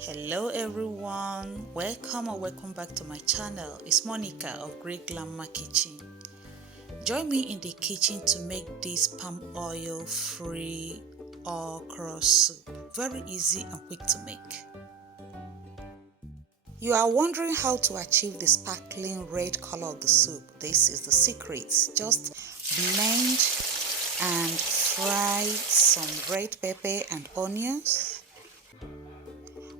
Hello everyone, welcome or welcome back to my channel. It's Monica of Greyglamma Kitchen. Join me in the kitchen to make this palm oil free okra soup. Very easy and quick to make. You are wondering how to achieve the sparkling red color of the soup. This is the secret. Just blend and fry some red pepper and onions.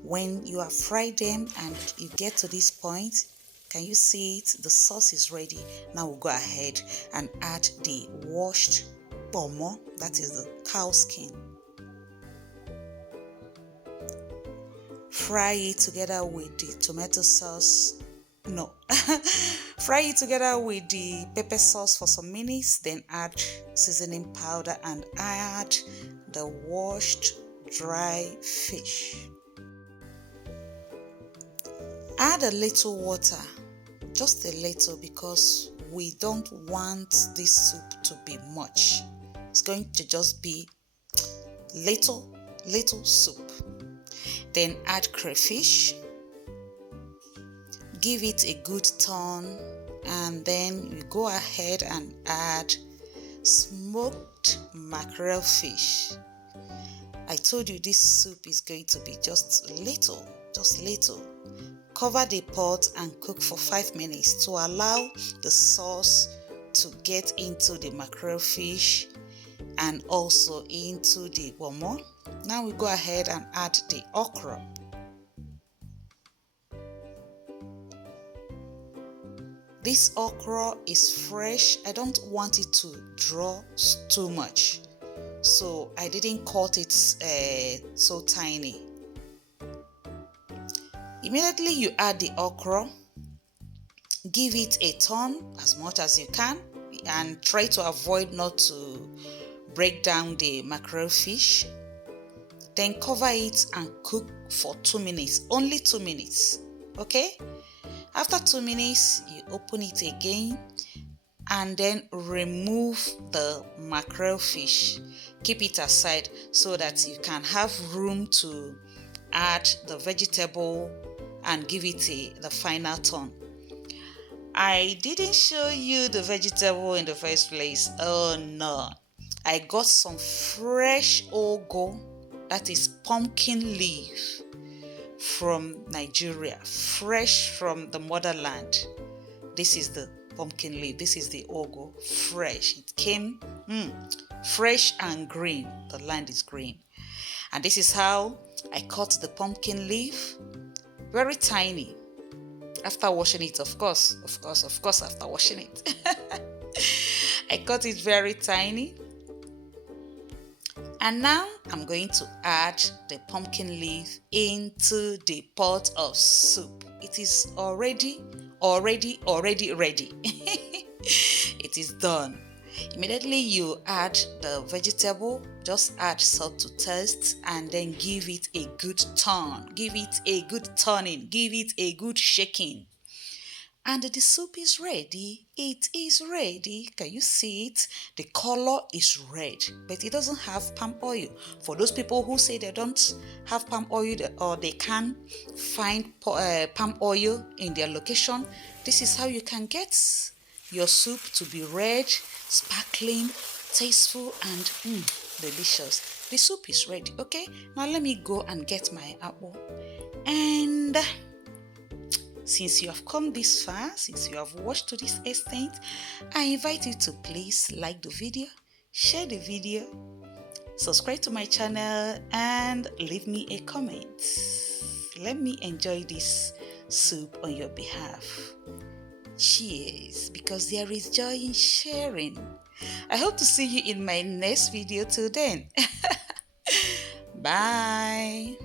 When you have fried them and you get to this point, can you see it? The sauce is ready. Now we'll go ahead and add the washed palmoil, that is the cow skin. Fry it together with the tomato sauce. No, fry it together with the pepper sauce for some minutes, then add seasoning powder and add the washed dry fish. Add a little water, just a little, because we don't want this soup to be much. It's going to just be little soup. Then add crayfish, give it a good turn, and then you go ahead and add smoked mackerel fish. I told you this soup is going to be just little. Cover the pot and cook for 5 minutes to allow the sauce to get into the mackerel fish and also into the palmoil. Now we go ahead and add the okra. This okra is fresh. I don't want it to draw too much, so I didn't cut it so tiny. Immediately you add the okra, give it a turn as much as you can and try to avoid not to break down the mackerel fish. Then cover it and cook for 2 minutes, only 2 minutes, okay? After 2 minutes, you open it again and then remove the mackerel fish. Keep it aside so that you can have room to add the vegetable and give it the final turn. I didn't show you the vegetable in the first place. Oh no. I got some fresh Okro, that is pumpkin leaf, from Nigeria, fresh from the motherland. This is the pumpkin leaf. This is the Okro, fresh. It came fresh and green. The land is green. And this is how I cut the pumpkin leaf. Very tiny. After washing it, of course, after washing it. I cut it very tiny. And now I'm going to add the pumpkin leaf into the pot of soup. It is already ready. It is done. Immediately you add the vegetable, just add salt to taste and then give it a good turn. Give it a good turning, give it a good shaking. And the soup is ready. It is ready. Can you see it? The color is red, but it doesn't have palm oil. For those people who say they don't have palm oil or they can't find palm oil in their location, this is how you can get your soup to be red, sparkling, tasteful, and delicious. The soup is ready. Okay, now let me go and get my apple. And since you have come this far, since you have watched to this extent, I invite you to please like the video, share the video, subscribe to my channel, and leave me a comment. Let me enjoy this soup on your behalf. Cheers, because there is joy in sharing. I hope to see you in my next video. Till then, bye.